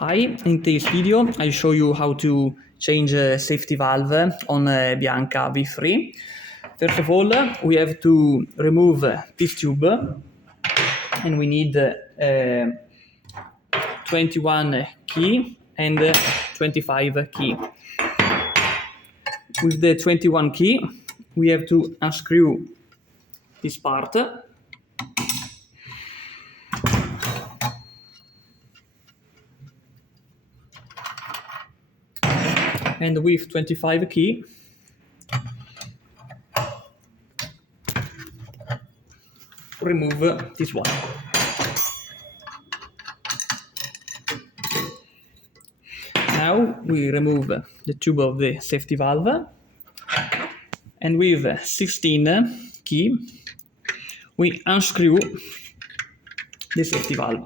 Hi, in this video I show you how to change a safety valve on a Bianca V3. First of all, we have to remove this tube and we need 21 key and 25 key. With the 21 key, we have to unscrew this part. And with 25 key, remove this one. Now we remove the tube of the safety valve, and with 16 key, we unscrew the safety valve.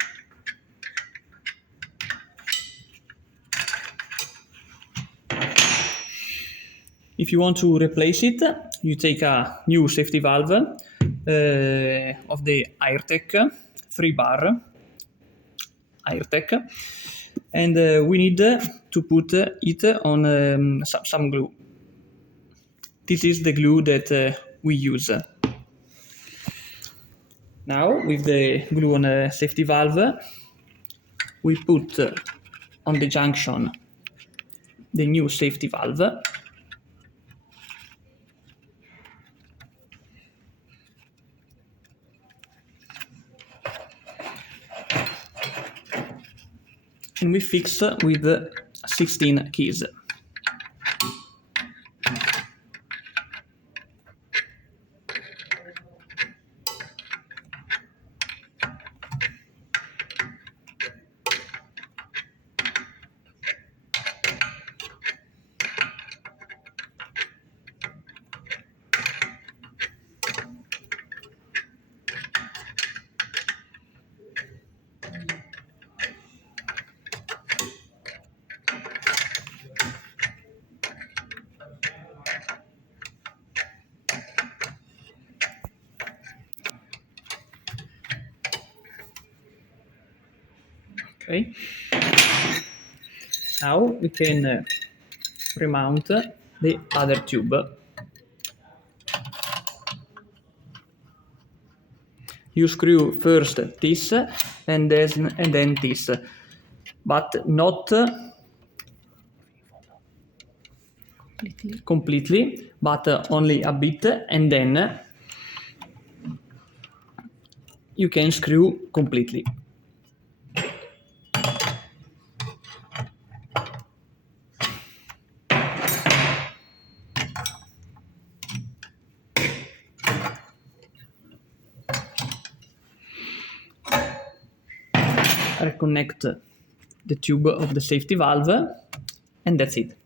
If you want to replace it, you take a new safety valve of the AirTech 3-bar AirTech, and we need to put it on some glue. This is the glue that we use. Now, with the glue on a safety valve, we put on the junction the new safety valve. And we fix with 16 keys. Okay. Now we can remount the other tube. You screw first this and then this, but not completely, but only a bit, and then you can screw completely. Reconnect the tube of the safety valve, and that's it.